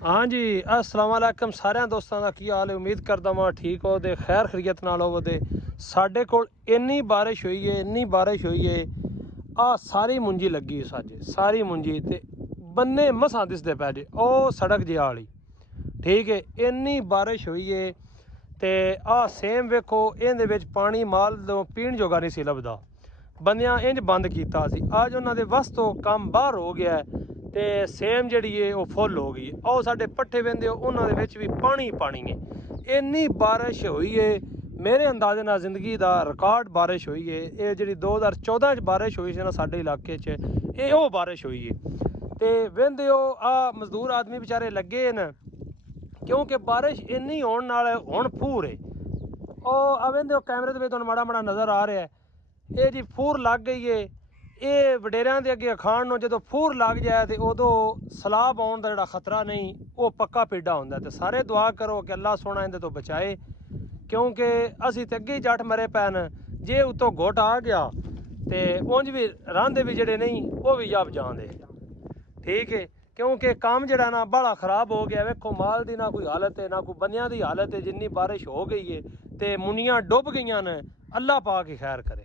हाँ जी, अस्सलाम वालेकुम सारे दोस्तों का की हाल है। उम्मीद करता मैं ठीक हो दे खैर खरीयत नाल हो दे। साडे कोल इन्नी बारिश हुई है, इन्नी बारिश हुई है। आ सारी मुंजी लगी साजे, सारी मुंजी ते बन्ने मसां दिसदे पै जे ओ सड़क जी वाली। ठीक है, इन्नी बारिश हुई है ते आ सेम वेखो इहदे विच पानी माल दो पीण जोगा नहीं सी लभदा। ਬੰਦਿਆਂ ਇੰਜ ਬੰਦ ਕੀਤਾ ਸੀ। ਅੱਜ ਉਹਨਾਂ ਦੇ ਵਸ ਤੋਂ ਕੰਮ ਬਾਹਰ ਹੋ ਗਿਆ ਤੇ ਸੇਮ ਜਿਹੜੀ ਏ ਉਹ ਫੁੱਲ ਹੋ ਗਈ। ਉਹ ਸਾਡੇ ਪੱਠੇ ਵਹਿੰਦੇ ਉਹਨਾਂ ਦੇ ਵਿੱਚ ਵੀ ਪਾਣੀ ਪਾਣੀ ਹੈ। ਇੰਨੀ ਬਾਰਿਸ਼ ਹੋਈ ਏ, ਮੇਰੇ ਅੰਦਾਜ਼ੇ ਨਾਲ ਜ਼ਿੰਦਗੀ ਦਾ ਰਿਕਾਰਡ ਬਾਰਿਸ਼ ਹੋਈ ਏ। ਇਹ ਜਿਹੜੀ 2014 ਚ ਬਾਰਿਸ਼ ਹੋਈ ਸੀ ਨਾ ਸਾਡੇ ਇਲਾਕੇ 'ਚ, ਇਹ ਉਹ ਬਾਰਿਸ਼ ਹੋਈ ਏ। ਤੇ ਵਹਿੰਦੇ ਆ ਮਜ਼ਦੂਰ ਆਦਮੀ ਵਿਚਾਰੇ ਲੱਗੇ ਨੇ, ਕਿਉਂਕਿ ਬਾਰਿਸ਼ ਇੰਨੀ ਹੋਣ ਨਾਲ ਹੁਣ ਫੂਰ ਏ। ਉਹ ਆ ਵਹਿੰਦੇ ਕੈਮਰੇ ਦੇ ਵਿੱਚ ਤੁਹਾਨੂੰ ਮਾੜਾ ਮਾੜਾ ਨਜ਼ਰ ਆ ਰਿਹਾ। ਇਹ ਜੀ ਫੂਰ ਲੱਗ ਗਈ ਏ। ਇਹ ਵਡੇਰਿਆਂ ਦੇ ਅੱਗੇ ਖਾਣ ਨੂੰ ਜਦੋਂ ਫੂਰ ਲੱਗ ਜਾਏ ਤੇ ਉਦੋਂ ਸਲਾਬ ਆਉਣ ਦਾ ਜਿਹੜਾ ਖਤਰਾ ਨਹੀਂ, ਉਹ ਪੱਕਾ ਪੇਡਾ ਹੁੰਦਾ। ਤੇ ਸਾਰੇ ਦੁਆ ਕਰੋ ਕਿ ਅੱਲਾ ਸੋਹਣਾ ਇਹਦੇ ਤੋਂ ਬਚਾਏ, ਕਿਉਂਕਿ ਅਸੀਂ ਤੇ ਅੱਗੇ ਹੀ ਜੱਟ ਮਰੇ ਪਏ ਨੇ। ਜੇ ਉਤੋਂ ਘੁੱਟ ਆ ਗਿਆ ਤੇ ਉਂਝ ਵੀ ਰਾਂਦੇ ਵੀ ਜਿਹੜੇ ਨਹੀਂ ਉਹ ਵੀ ਜਬ ਜਾਂਦੇ। ਠੀਕ ਹੈ, ਕਿਉਂਕਿ ਕੰਮ ਜਿਹੜਾ ਨਾ ਬੜਾ ਖਰਾਬ ਹੋ ਗਿਆ। ਵੇਖੋ ਮਾਲ ਦੀ ਨਾ ਕੋਈ ਹਾਲਤ ਹੈ, ਨਾ ਕੋਈ ਬੰਦਿਆਂ ਦੀ ਹਾਲਤ ਹੈ। ਜਿੰਨੀ ਬਾਰਿਸ਼ ਹੋ ਗਈ ਹੈ ਤੇ ਮੁੰਨੀਆਂ ਡੁੱਬ ਗਈਆਂ ਨੇ। ਅੱਲਾ ਪਾ ਕੇ ਖੈਰ ਕਰੇ।